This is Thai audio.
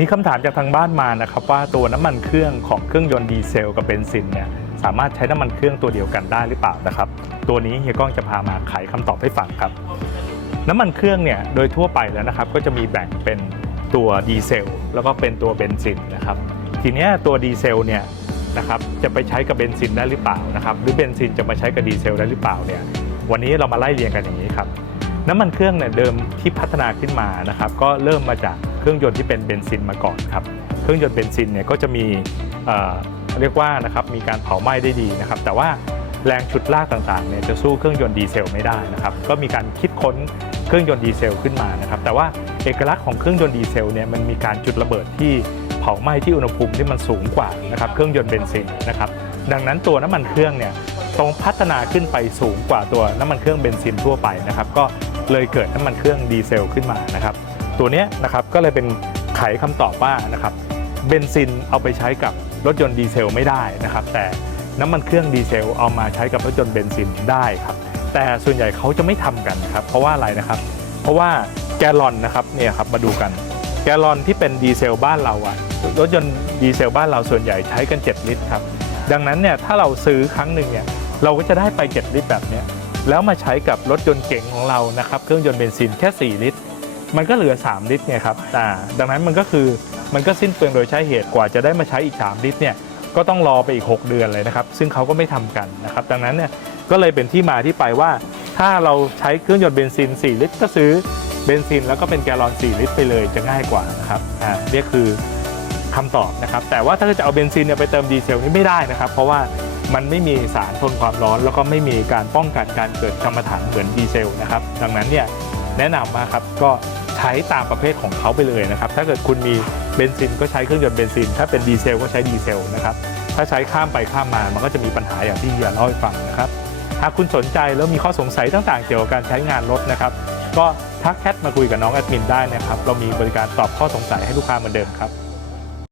มีคำถามจากทางบ้านมานะครับว่าตัวน้ำมันเครื่องของเครื่องยนต์ดีเซลกับเบนซินเนี่ยสามารถใช้น้ำมันเครื่องตัวเดียวกันได้หรือเปล่านะครับ ตัวนี้เฮียก้องจะพามาไขคำตอบให้ฟังครับ น้ำมันเครื่องเนี่ยโดยทั่วไปแล้วนะครับ ก็จะมีแบ่งเป็นตัวดีเซลแล้วก็เป็นตัวเบนซินนะครับ ทีนี้ตัวดีเซลเนี่ยนะครับจะไปใช้กับเบนซินได้หรือเปล่านะครับ หรือเบนซินจะมาใช้กับดีเซลได้หรือเปล่าเนี่ยวันนี้เรามาไล่เรียงกันอย่างนี้ครับน้ำมันเครื่องเนี่ยเดิมที่พัฒนาขึ้นมานะครับ ก็เริ่มมาจาก รื่องยนต์ที่เป็นเบนซินมาก่อนครับ เครื่องยนต์เบนซินเนี่ยก็จะมีเเรียกว่านะครับมีการเผาไหม้ได้ดีนะครับ แต่ว่าแรงฉุดลากต่างๆเนี่ยจะสู้เครื่องยนต์ดีเซลไม่ได้นะครับ ก็มีการคิดค้นเครื่องยนต์ดีเซลขึ้นมานะครับ แต่ว่าเอกลักษณ์ของเครื่องยนต์ดีเซลเนี่ยมันมีการจุดระเบิดที่เผาไหม้ที่อุณหภูมิที่มันสูงกว่านะครับเครื่องยนต์เบนซินนะครับ ดังนั้นตัวน้ำมันเครื่องเนี่ยต้องพัฒนาขึ้นไปสูงกว่าตัวน้ำมันเครื่องเบนซินทั่วไปนะครับ ก็เลยเกิดน้ำมันเครื่องดีเซลขึ้นมานะครับ ตัวนี้นะครับก็เลยเป็นไขคำตอบว่านะครับเบนซินเอาไปใช้กับรถยนต์ดีเซลไม่ได้นะครับ แต่น้ำมันเครื่องดีเซลเอามาใช้กับรถยนต์เบนซินได้ครับ แต่ส่วนใหญ่เขาจะไม่ทำกันครับ เพราะว่าอะไรนะครับ เพราะว่าแกลลอนนะครับเนี่ยครับมาดูกัน แกลลอนที่เป็นดีเซลบ้านเราอะรถยนต์ดีเซลบ้านเราส่วนใหญ่ใช้กัน 7 ลิตรครับ ดังนั้นเนี่ยถ้าเราซื้อครั้งหนึ่งเนี่ยเราก็จะได้ไป 7 ลิตรแบบนี้แล้วมาใช้กับรถยนต์เก๋งของเรานะครับเครื่องยนต์เบนซินแค่ 4 ลิตร มันก็เหลือ 3 ลิตรไงครับอ่าดังนั้นมันก็คือมันก็สิ้นเปลืองโดยใช้เหตุกว่าจะได้มาใช้อีก 3 ลิตรเนี่ยก็ต้องรอไปอีก 6 เดือนเลยนะครับ ซึ่งเขาก็ไม่ทำกันนะครับ ดังนั้นเนี่ยก็เลยเป็นที่มาที่ไปว่า ถ้าเราใช้เครื่องยนต์เบนซิน 4 ลิตร ก็ซื้อเบนซินแล้วก็เป็นแกลลอน 4 ลิตร ไปเลยจะง่ายกว่านะครับอ่านี่คือคำตอบนะครับ แต่ว่าถ้าจะเอาเบนซินเนี่ยไปเติมดีเซลนี่ไม่ได้นะครับ เพราะว่ามันไม่มีสารทนความร้อน แล้วก็ไม่มีการป้องกันการเกิดกรรมฐานเหมือนดีเซลนะครับ ดังนั้นเนี่ยแนะนำมาครับก็ ใช้ตามประเภทของเขาไปเลยนะครับถ้าเกิดคุณมีเบนซินก็ใช้เครื่องยนต์เบนซิน ถ้าเป็นดีเซลก็ใช้ดีเซลนะครับถ้าใช้ข้ามไปข้ามมามันก็จะมีปัญหาอย่างที่เฮียเล่าให้ฟังนะครับหากคุณสนใจแล้วมีข้อสงสัยต่างๆ เกี่ยวกับการใช้งานรถนะครับก็ทักแชทมาคุยกับน้องแอดมินได้นะครับเรามีบริการตอบข้อสงสัยให้ลูกค้าเหมือนเดิมครับ